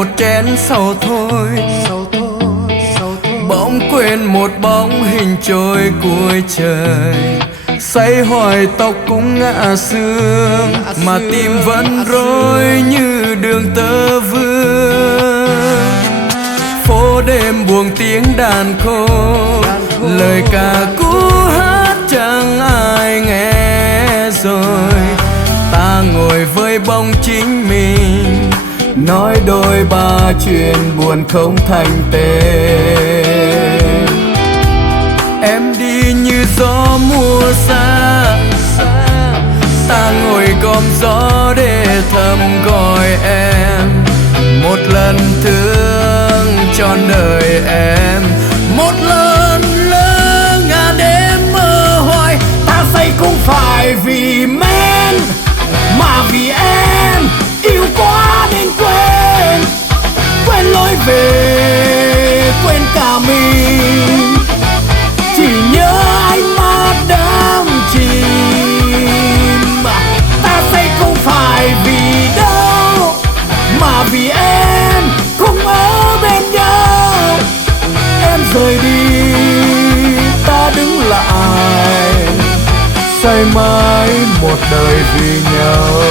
một chén sầu thôi, bỗng quên một bóng hình trôi cuối trời. Say hoài tóc cũng ngã sương, mà tim vẫn rối như đường tơ vương. Phố đêm buông tiếng đàn khô, lời ca cũ hát chẳng ai nghe rồi. Ta ngồi với bóng chính mình, nói đôi ba chuyện buồn không thành tên. Em đi như gió mùa xa, ta ngồi gom gió để thầm gọi em. Một lần thương trọn đời em, một lần lỡ ngàn đêm mơ hoài. Ta say không phải vì men, mà vì em yêu quá nên quên. Quên lối về, quên cả mình, chỉ nhớ ánh mắt đắm chìm. Ta say không phải vì đâu, mà vì em không ở bên nhau. Em rời đi, ta đứng lại, say mãi một đời vì nhau.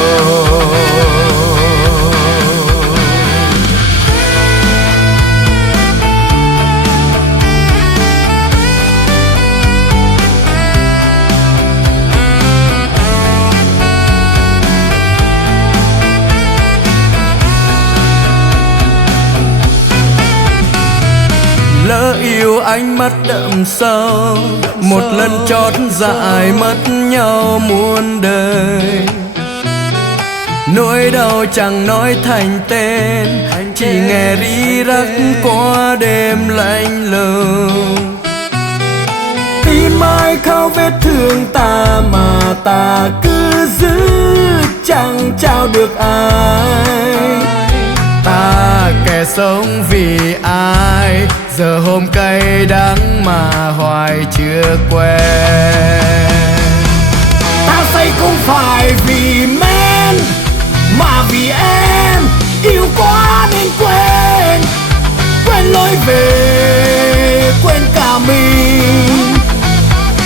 Lỡ yêu ánh mắt đậm sâu, một lần chót dại mất nhau muôn đời. Nỗi đau chẳng nói thành tên, chỉ nghe rí rắc qua đêm lạnh lùng. Tim ai khao vết thương ta mà ta cứ giữ, chẳng trao được ai. Ta kẻ sống vì ai, giờ hôm cay đắng mà hoài chưa quen. Ta say không phải vì men, mà vì em yêu quá nên quên. Quên lối về, quên cả mình,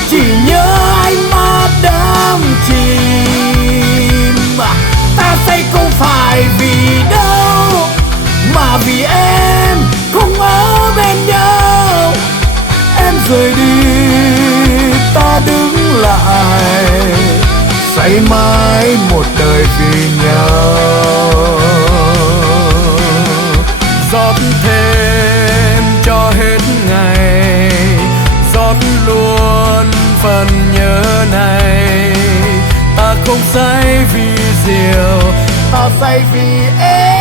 chỉ nhớ ánh mắt đắm chìm. Ta say không phải vì đâu, mà vì em không ở bên nhau. Em rời đi, ta đứng lại, say mãi một đời vì nhau. Rót thêm cho hết ngày, rót luôn phần nhớ này. Ta không say vì rượu, ta say vì em.